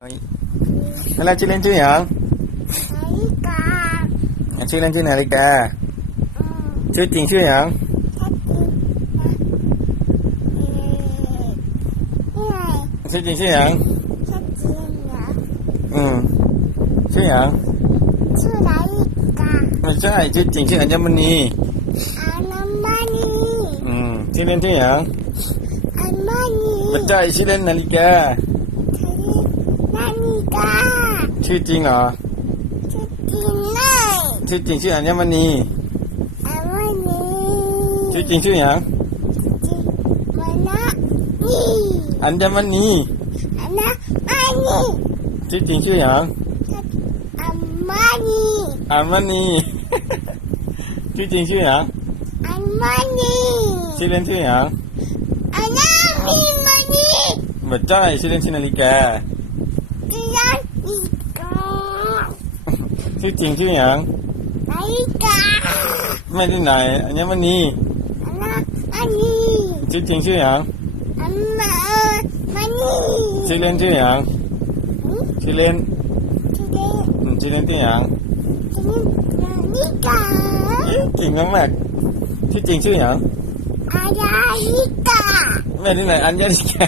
นั่นแหละชื่อเล่นชื่อหยังนาฬิกาชื่อเล่นชื่อนาฬิกาอืมชื่อจริงชื่อหยังชัดเจนนะเอ่อนี่ไงชื่อจริงชื่อหยังชัดเจนนะอืมชื่อหยังชื่อนาฬิกาไม่ใช่ชื่อจริงชื่ออัญมณีอานามานีอืมชื่อเล่นชื่อหยังอามานีไม่ใช่ชื่อเล่นนาฬิกานาฬิกา ชื่อจริงเหรอ ชื่อจริงเลยชื่อจริงชื่ออัญมณีอามานีชื่อจริงชื่อหยังจริงมานะนี่อัญมณีอานามานีชื่อจริงชื่อหยังอามานีอัญมณีชื่อจริงชื่อหยังอามานีชื่อเล่นชื่อหยังอานามีมานีไม่ใช่ชื่อเล่นชื่อนาฬิกาชื่อนาฬิกา ชื่อจริงชื่อหยังนาฬิกาไม่ที่ไหนอัญมณีอานามานีชื่อจริงชื่อหยังอามามานีชื่อเล่นชื่อหยังชื่อเล่นชื่อเด็กอืมชื่อเล่นชื่อหยังชื่อนาฬิกาเอ๊ะเก่งมากๆชื่อจริงชื่อหยังอานาฬิกาแม่ที่ไหนอัญญาลิกา